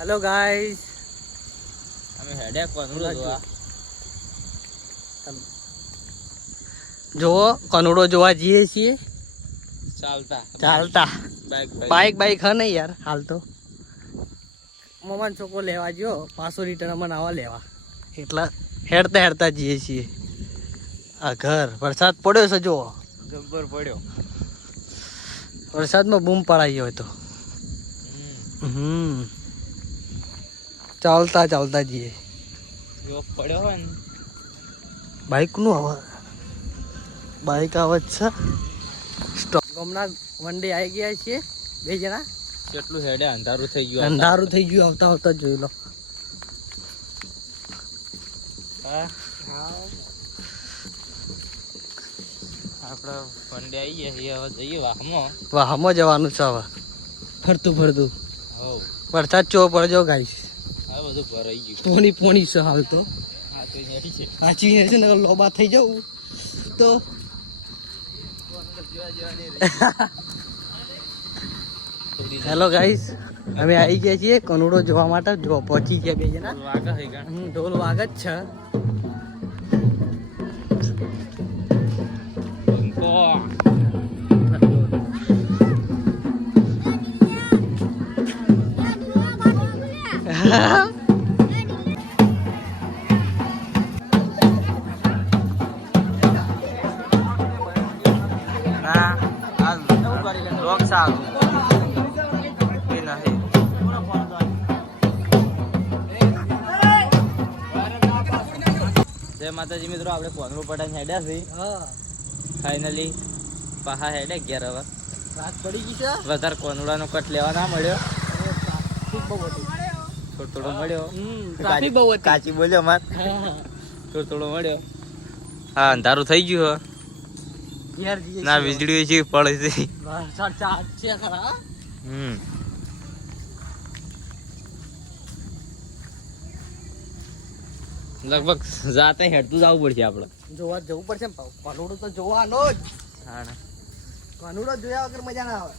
Hello guys, અમે હેડે કોનુડો કનુડો જોવા જઈએ છીએ. ચાલતા બાઈક હા નહીં યાર. હાલ તો મમાન છોકો લેવા ગયો, 500 લિટર અમને આવા લેવા, એટલા હેડતા જઈએ છીએ. આ ઘર વરસાદ પડ્યો છે, જો જબ્બર પડ્યો. વરસાદમાં બૂમ પડાઈ ગયો હતો. ચાલતા જઈએ. જો પડ્યો હોય ને બાઈક નું આવે, બાઈક આવે છે. સ્ટોપ ગમના વન ડે આવી ગયા છીએ 2 જણા. કેટલું હેડે અંધારું થઈ ગયું. આવતા જોઈ લો. આપડે વનડે આવી ગયા છીએ, હવે જઈએ વાહમાં જવાનું છે. હવે ફરતું વરસાદ ચો પડજો ગાઈસ. હવે બધું ભરાઈ ગયું. પોણી છે હાલ તો. હા તો નેડી છે. સાચી છે ને, લોબા થઈ જવું તો. હેલો ગાઈસ, અમે આવી ગયા છીએ કનુડો જોવા માટે. જો પહોંચી ગયા 2 જણા. ઢોલ વાગે જ છે. જય માતાજી મિત્રો, આપણે કોનડો પટાઈને હેડ્યા છે. ફાઇનલી પાહા હેડે ગયા. હવે રાત પડી ગઈ છે. વધારે કોનુડાનો કટ લેવા ના મળ્યો. થોડો મળ્યો. કાચી બોલ્યો માર. થોડો મળ્યો. હા, અંધારું થઈ ગયું. ના વીજળી છે પડે છે. લગભગ જાતે હેડતું જવું પડશે આપડે. જવું પડશે. કનુડો તો જોવાનો જ. કનુડો જોયા વગર મજા ના આવે.